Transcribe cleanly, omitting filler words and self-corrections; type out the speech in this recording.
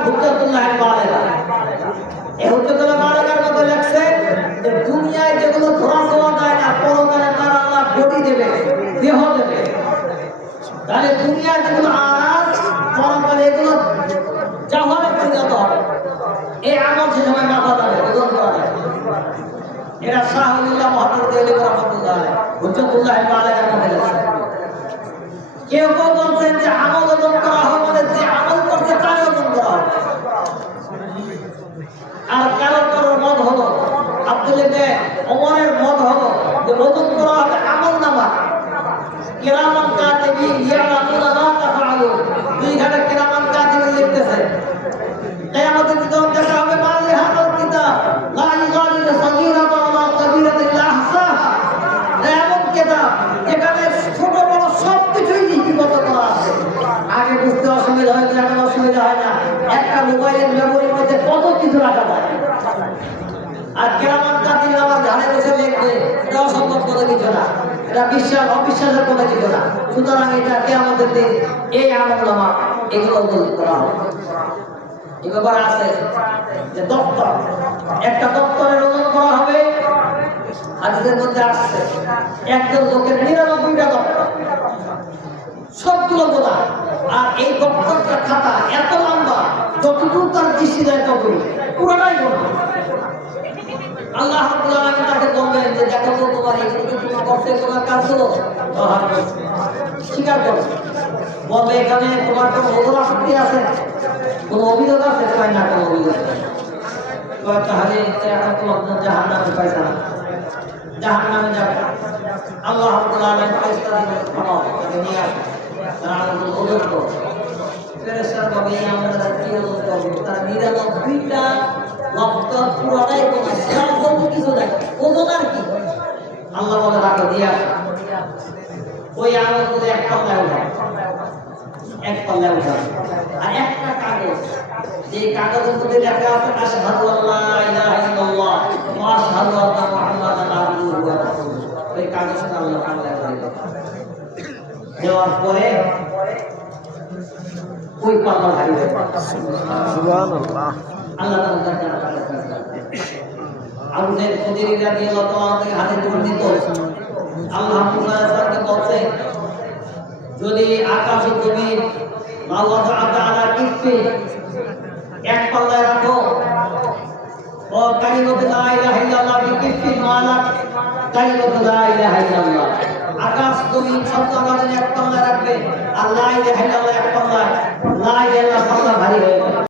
হুজ্জাতুল্লাহ বালিগা। এই হুজ্জাতুল্লাহ বালিগার মধ্যে লেখছে যে দুনিয়ায় যেগুলো ধরা ছোঁয়া যায় না, পরকালে তার আল্লাহ বডি দেবে, দেহ দেবে। তাহলে দুনিয়ায় যেগুলো আজ, পরকালে এগুলো জাহারে পরিণত হবে। এই আমল সে সময় মাথা যাবে, ওজন করা যায়। এরা শাহুল্লাহ মুহাম্মদ দেওয়ালি রহমাতুল্লাহ আলাইহি হুজ্জাতুল্লাহ বালিগার মধ্যে লেখছে। কেউ কেউ বলছেন যে আমল ওজন করা হবে মানে যে আমল করছে তার ওজন করা হবে। আর কারো কারো মত হলো, আব্দুল্লাহ ওমরের মত হলো যে ওজন করা হবে আমল নামা। কিরামান কাতিবিন ইয়ালামুনা মা তাফআলুন, দুই ঘাটে কিরামান কাতিবিন লিখতেছে কিয়ামতের দিন দেখা হবে মালি হাদাল কিতাব লা ইগাদিরু সাগীরাতান ওয়া কাবীরাতান ইল্লা আহসাহা। এমন কিতাব যেখানে ছোট বড় সবকিছুই লিপিবদ্ধ করা আছে। আগে বুঝতে অসুবিধা হয়েছে, এখন অসুবিধা হয় না। একটা মোবাইলের মেমোরির মধ্যে কত কিছু রাখা যায়। আর কিরামান কাতিবিন আমার ধারে বসে লিখবে, এটা অসম্ভব কোনো কিছু না, এটা বিশ্বাস অবিশ্বাসের কোনো কিছু না। সুতরাং এটা কিয়ামতের দিন এই আমলনামা এগুলো ওজন করা হবে। এই ব্যাপারে আছে যে দপ্তর, একটা দপ্তরের ওজন করা হবে। হাদিসের মধ্যে আসছে একজন লোকের 99টা দপ্তর, সবগুলো গোলা। আর এই দপ্তরটা খাতা এত লম্বা, যতটুকু তার দৃষ্টি যায় ততটুকু, পুরোটাই গোলা। আল্লাহ রাব্বুল আলামিন তাকে বলবেন যে দেখো তো তোমার এই করতে তোমার কাজ হলো, স্বীকার করো। বলবে এখানে তোমার কোনো ওজন আপত্তি আছে, কোনো অভিযোগ আছে? কয় না, কোনো অভিযোগ নেই। তাহলে এখন তোমার জাহান্নামে পাইছে না, জাহান্নামে যাবে। আল্লাহ রাব্বুল আলামিন ফেরেশতা দিবেন, ক্ষমা তাকে নিয়ে আসে, তারা ওজন করো। ফেরেশতারা বলবে আমরা কি ওজন করবো? তারা 99টা দপ্তর পুরোটাই কোনো সেরকম কিছু নাই, ওজন আর কি। আল্লাহ বলে রাখো দিয়ে আসে। ওই আমলগুলো এক পাল্লায় উঠায়, এক পাল্লায় উঠায়। আর একটা কাগজ, যে কাগজের মধ্যে লেখা আছে আশহাদু আল্লা ইলাহা ইল্লাল্লাহ ওয়া আশহাদু আন্না মুহাম্মাদান আবদুহু ওয়া রাসূলুহু, ওই কাগজটা আল্লাহ পাল্লায় দেওয়ার পরে ওই পাল্লা ভারী হয়ে যায়। সুবহানাল্লাহ। আল্লাহ তাআলা আবু যায়েদ খুদরি রাদিয়াল্লাহু তাআলা থেকে হাদিস বর্ণিত, আল্লাহ তাআলা বলছে যদি আকাশ ও জমিন আল্লাহ তাআলা কিফে এক পাল্লায় রাখো, ও কালিমাতু লা ইলাহা ইল্লাল্লাহ বিকিফি মালাক কালিমাতু লা ইলাহা ইল্লাল্লাহ, আকাশ জমিন সব আল্লাহ এক পাল্লায় রাখবে, আর লা ইলাহা ইল্লাল্লাহ এক পাল্লায়, লা ইলাহা ইল্লাল্লাহ পাল্লা ভারী হয়ে যাবে।